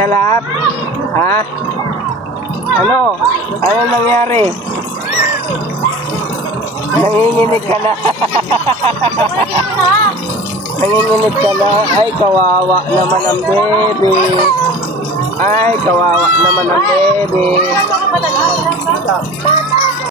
Kalap? Ha? Ano? Ano nangyari? Nanginginig ka na. Nanginginig ka na. Ay, kawawa naman ang baby. Ay, kawawa naman ang baby.